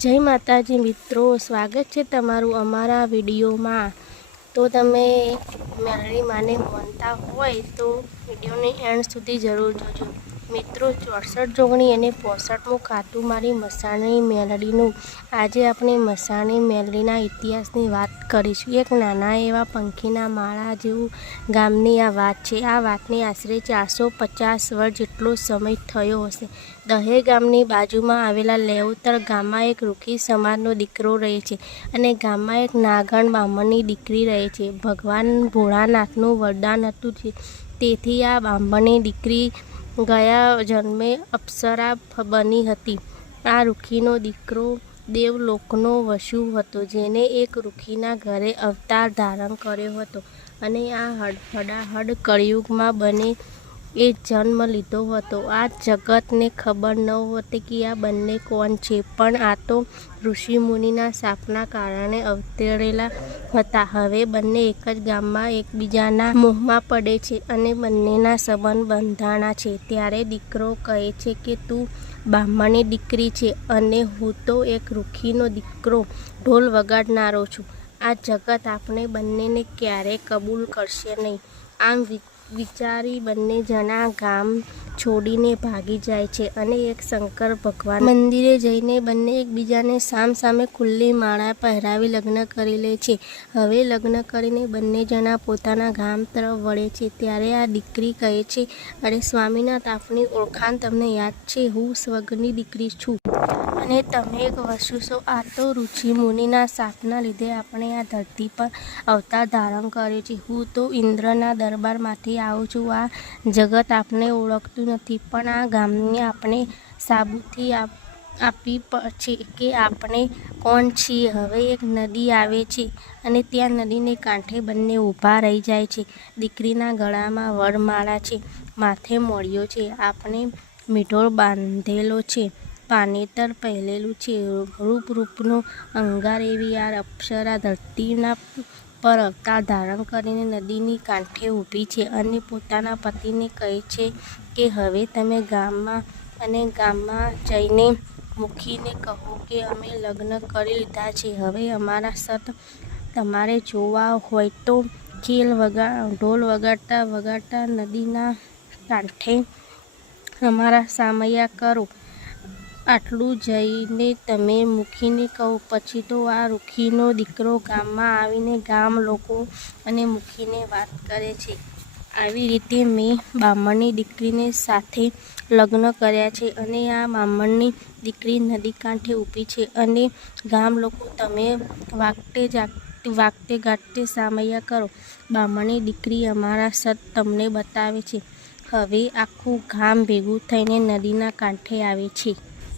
જય માતાજી મિત્રો, સ્વાગત છે તમારું અમારા વિડીયોમાં. તો તમે મેળવી માને માનતા હોય તો વિડીયોને એન્ડ સુધી જરૂર જોજો. મિત્રો, ચોસઠ જોગણી અને પોસઠમું ખાતું મારી મસાણી મેલડીનું. આજે આપણે મસાણી મેલડીના ઇતિહાસની વાત કરીશું. એક નાના એવા પંખીના માળા જેવું ગામની આ વાત છે. આ વાતને આશરે ચારસો પચાસ વર્ષ જેટલો સમય થયો હશે. દહે ગામની બાજુમાં આવેલા લેઉતર ગામમાં એક રૂખી સમાજનો દીકરો રહે છે અને ગામમાં એક નાગણ બામણની દીકરી રહે છે. ભગવાન ભોળાનાથનું વરદાન હતું છે તેથી આ બામણની દીકરી ગયા જન્મે અપ્સરા બની હતી. આ રૂખીનો દીકરો દેવલોકનો વશુ હતો, જેને એક રૂખીના ઘરે અવતાર ધારણ કર્યો હતો અને આ હડ હડાહડ કળિયુગમાં બને એ જન્મ લીધો હતો. આ જગતને ખબર ન હતી કે આ બંને કોણ છે, પણ આ તો ઋષિ મુનિના શાપના કારણે અવતરેલા હતા. હવે બંને એક જ ગામમાં એકબીજાના મોહમાં પડે છે અને બંનેના સંબંધ બંધાણા છે. ત્યારે દીકરો કહે છે કે, તું બ્રાહ્મણની દીકરી છે અને હું તો એક રૂખીનો દીકરો, ઢોલ વગાડનારો છું. આ જગત આપણે બંનેને ક્યારેય કબૂલ કરશે નહીં. આમ વિચારી બંને જણા ગામ છોડીને ભાગી જાય છે અને એક શંકર ભગવાન મંદિરે જઈને બંને એકબીજાને સામ સામે ખુલ્લી માળા પહેરાવી લગ્ન કરી લે છે. હવે લગ્ન કરીને બંને જણા પોતાના ગામ તરફ વળે છે ત્યારે આ દીકરી કહે છે, અરે સ્વામીના આપની ઓળખાણ તમને યાદ છે? હું સ્વર્ગની દીકરી છું. અને તમે એક વસ્તુ છો આ તો રુચિ મુનિના શાપના લીધે આપણે આ ધરતી પર અવતાર ધારણ કર્યો છે. હું તો ઇન્દ્રના દરબારમાંથી આવું છું. આ જગત આપણે ઓળખતું નથી, પણ આ ગામને આપણે સાબુથી આપ છે કે આપણે કોણ છીએ? હવે એક નદી આવે છે અને ત્યાં નદીને કાંઠે બંને ઊભા રહી જાય છે. દીકરીના ગળામાં વરમાળા છે, માથે મળ્યો છે. આપણે મીઠોળ બાંધેલો છે. પાનેતર પહેરેલું છે. રૂપ રૂપનું અંગાર એવી આ અપ્સરા ધરતીના પર અવતાર ધારણ કરીને નદીની કાંઠે ઊભી છે અને પોતાના પતિને કહે છે કે, હવે તમે ગામમાં અને ગામમાં જઈને મૂકીને કહો કે, અમે લગ્ન કરી લીધા છે. હવે અમારા સત તમારે જોવા હોય તો ખેલ વગા, ઢોલ વગાડતા વગાડતા નદીના કાંઠે અમારા સામૈયા કરો. આટલું જઈને તમે મૂકીને કહો, પછી તો આ રૂખીનો દીકરો ગામમાં આવીને ગામ લોકો અને મૂકીને વાત કરે છે. આવી રીતે મેં બામણની દીકરીને સાથે લગ્ન કર્યા છે અને આ બામણની દીકરી નદી કાંઠે ઊભી છે અને ગામ લોકો, તમે વાગતે જાગતે વાગતે ગાટતે સામૈયા કરો. બામણની દીકરી અમારા સત તમને બતાવે છે. હવે આખું ગામ ભેગું થઈને નદીના કાંઠે આવે છે.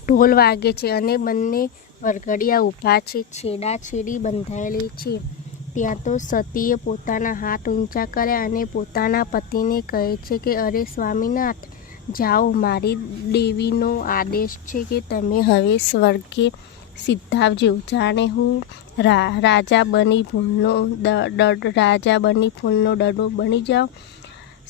ઢોલ વાગે છે અને બંને વરઘડિયા ઊભા છે, છેડા છેડી બંધાયેલી છે. ત્યાં તો સતીએ પોતાના હાથ ઊંચા કર્યા અને પોતાના પતિને કહે છે કે, અરે સ્વામીનાથ, જાઓ, મારી દેવીનો આદેશ છે કે તમે હવે સ્વર્ગે સિદ્ધાવજો જાણે હું રાજા બની ફૂલનો રાજા બની ફૂલનો ડડો બની જાઉં,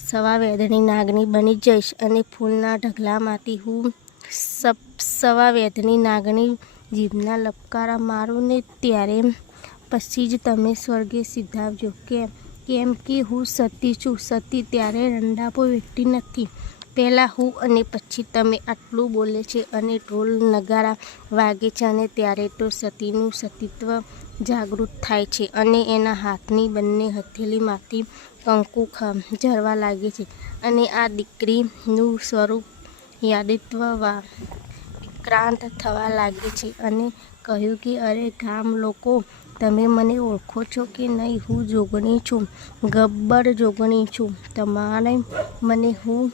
સવા વેદની નાગની બની જઈશ અને ફૂલના ઢગલામાંથી હું સવા વેદની નાગણી જીભના લપકારા મારો ને ત્યારે પછી જ તમે સ્વર્ગે સિદ્ધાવજો. કેમ કેમ કે હું સતી છું. સતી ત્યારે રંડાપો વ્યક્તિ નથી. પહેલાં હું અને પછી તમે આટલું બોલે છે અને ઢોલ નગારા વાગે છે અને ત્યારે તો સતીનું સતીત્વ જાગૃત થાય છે અને એના હાથની બંને હથેળીમાંથી કંકુ ઝરવા લાગે છે અને આ દીકરીનું સ્વરૂપ યાદિત્વ ક્રાંત થવા લાગે છે અને કહ્યું કે અરે ગામ લોકો તમે મને ઓળખો છો કે નહીં? હું જોગણી છું, ગબ્બર જોગણી છું. તમારે મને હું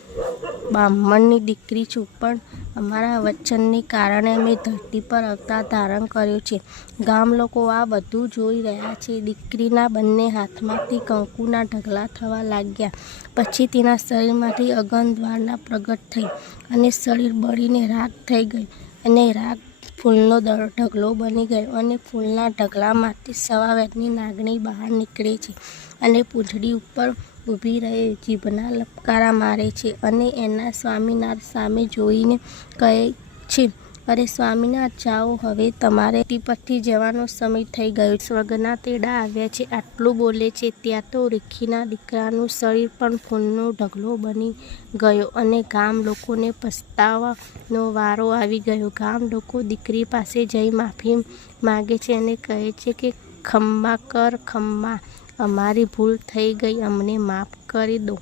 બ્રાહ્મણની દીકરી છું, પણ અમારા વચનને કારણે મેં ધરતી પર અવતાર ધારણ કર્યો છે. ગામ લોકો આ બધું જોઈ રહ્યા છે. દીકરીના બંને હાથમાંથી કંકુના ઢગલા થવા લાગ્યા. પછી તેના શરીરમાંથી અગન દ્વારના પ્રગટ થઈ અને શરીર બળીને રાખ થઈ ગઈ અને રાખ ફૂલનો ઢગલો બની ગયો અને ફૂલના ઢગલામાંથી સવાવેદની નાગણી બહાર નીકળે છે અને પૂંછડી ઉપર ઊભી રહે, જીભના લપકારા મારે છે અને એના સ્વામીનાથ સામે જોઈને કહે છે અરે સ્વામીનાથ જાઓ હવે. તમારે પતિ જવાનો સમય થઈ ગયો. સ્વર્ગના તેડા આવ્યા છે. આટલું બોલે છે, ત્યાં તો રેખીના દીકરાનું શરીર પણ ફૂલનો ઢગલો બની ગયો અને ગામ લોકોને પસ્તાવાનો વારો આવી ગયો. ગામ લોકો દીકરી પાસે જઈ માફી માગે છે અને કહે છે કે ખમ્મા કર ખમ્મા અમારી ભૂલ થઈ ગઈ. અમને માફ કરી દો.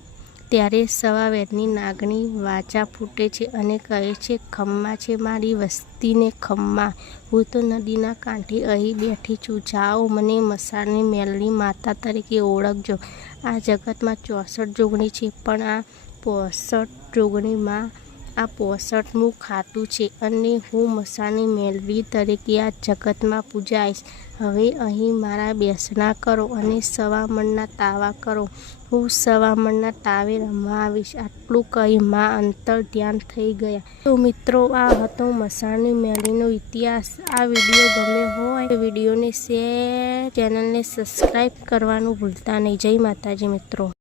ત્યારે સવાવેરની નાગણી વાચા ફૂટે છે અને કહે છે, ખમ્મા છે મારી વસ્તીને ખમ્મા. હું તો નદીના કાંઠે અહીં બેઠી છું. જાઓ મને મસાળની મેલની માતા તરીકે ઓળખજો. આ જગતમાં ચોસઠ જોગણી છે, પણ આ પોસઠ જોગણીમાં આ પોસઠનું ખાતું છે અને હું મસાની મેલવી તરીકે આ જગતમાં પૂજાઈશ. હવે અહીં મારા બેસણા કરો અને સવામણના તાવા કરો. હું સવામણના તાવે રમવા આવીશ. આટલું કહી માં અંતર ધ્યાન થઈ ગયા. તો મિત્રો, આ હતો મસાણી મેલીનો ઇતિહાસ. આ વીડિયો ગમે હોય વિડીયોને શેર, ચેનલને સબસ્ક્રાઈબ કરવાનું ભૂલતા નહીં. જય માતાજી મિત્રો.